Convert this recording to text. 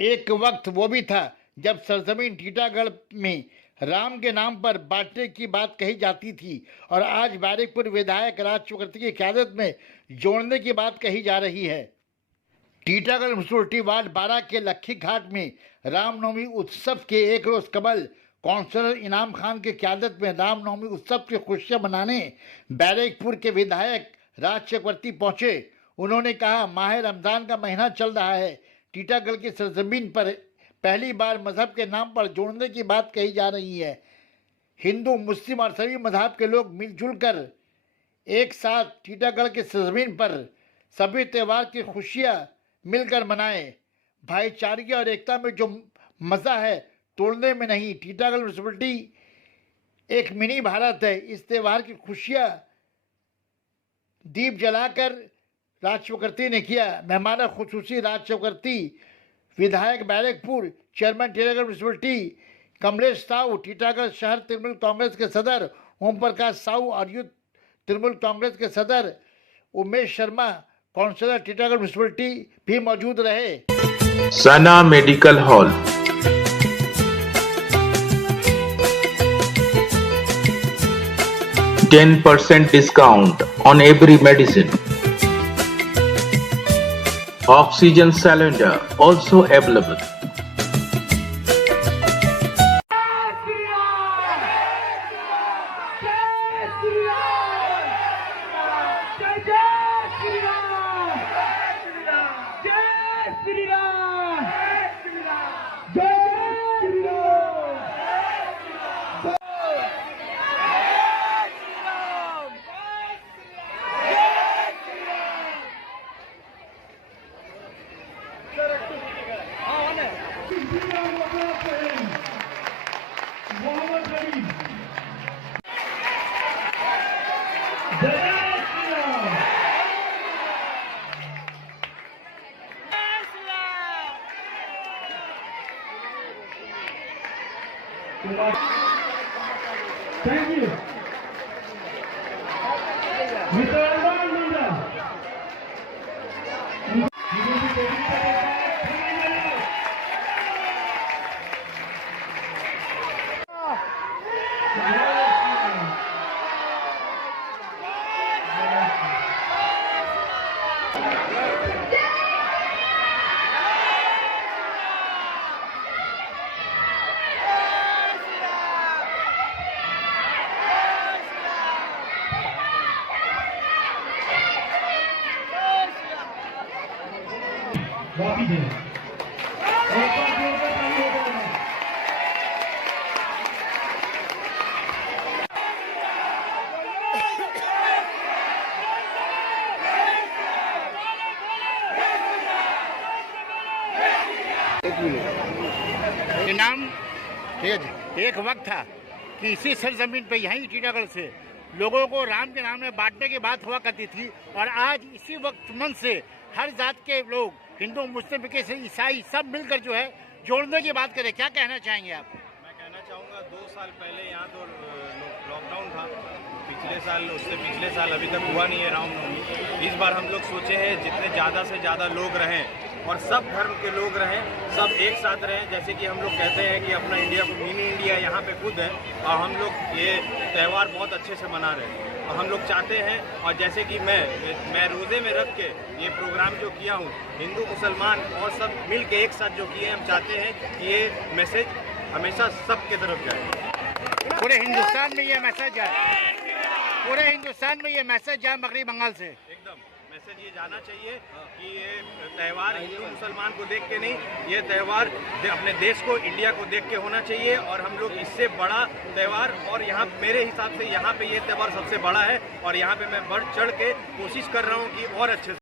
एक वक्त वो भी था जब सरजमीन टीटागढ़ में राम के नाम पर बांटने की बात कही जाती थी और आज बैरकपुर विधायक राज चक्रवर्ती की क़यादत में जोड़ने की बात कही जा रही है। टीटागढ़ म्युनिसिपलिटी वार्ड 12 के लक्खी घाट में रामनवमी उत्सव के एक रोज कबल काउंसलर इनाम खान की क़यादत में रामनवमी उत्सव की खुशियां मनाने बैरकपुर के विधायक राज चक्रवर्ती पहुंचे। उन्होंने कहा, माह रमजान का महीना चल रहा है। टीटागढ़ की सरजमीन पर पहली बार मजहब के नाम पर जोड़ने की बात कही जा रही है। हिंदू, मुस्लिम और सभी मजहब के लोग मिलजुल कर एक साथ टीटागढ़ की सरजमीन पर सभी त्यौहार की खुशियां मिलकर मनाए। भाईचारे और एकता में जो मज़ा है तोड़ने में नहीं। टीटागढ़ म्युनिसिपलिटी एक मिनी भारत है। इस त्यौहार की खुशियां दीप जलाकर राज चक्रवर्ती ने किया। मेहमान खुसूसी राज चक्रवर्ती, विधायक बैरकपुर, चेयरमैन टीटागढ़ म्युनिसिपलिटी कमलेश साहू, टीटागढ़ शहर तृणमूल कांग्रेस के सदर ओम प्रकाश साहू और यूथ तृणमूल कांग्रेस के सदर उमेश शर्मा, काउंसलर टीटागढ़ म्युनिसिपलिटी भी मौजूद रहे। सना medical hall, 10% discount on every medicine. Oxygen cylinder also available. Thank you. Mr. Arman Munda. वापी दे इनाम ठीक है जी। एक वक्त था कि इसी सरजमीन पे यहीं टीटागढ़ से लोगों को राम के नाम में बांटने की बात हुआ करती थी और आज इसी वक्त मन से हर जात के लोग, हिंदू, मुस्लिम, ईसाई सब मिलकर जो है जोड़ने की बात करें। क्या कहना चाहेंगे आप? मैं कहना चाहूँगा 2 साल पहले यहाँ तो लॉकडाउन था, पिछले साल, उससे पिछले साल अभी तक हुआ नहीं है रामनवमी। इस बार हम लोग सोचे हैं जितने ज़्यादा से ज़्यादा लोग रहें और सब धर्म के लोग रहें, सब एक साथ रहें। जैसे कि हम लोग कहते हैं कि अपना इंडिया को मिनी इंडिया यहाँ पे खुद है और हम लोग ये त्यौहार बहुत अच्छे से मना रहे हैं और हम लोग चाहते हैं। और जैसे कि मैं रोज़े में रख के ये प्रोग्राम जो किया हूँ, हिंदू मुसलमान और सब मिल के एक साथ जो किए, हम चाहते हैं कि ये मैसेज हमेशा सबके तरफ जाए, पूरे हिंदुस्तान में ये मैसेज जाए, पूरे हिंदुस्तान में ये मैसेज जाए मगरबी बंगाल से। एकदम मैसेज ये जाना चाहिए कि ये त्यौहार हिंदू मुसलमान को देख के नहीं, ये त्यौहार अपने देश को, इंडिया को देख के होना चाहिए। और हम लोग इससे बड़ा त्यौहार, और यहाँ मेरे हिसाब से यहाँ पे ये त्यौहार सबसे बड़ा है और यहाँ पे मैं बढ़ चढ़ के कोशिश कर रहा हूँ कि और अच्छे से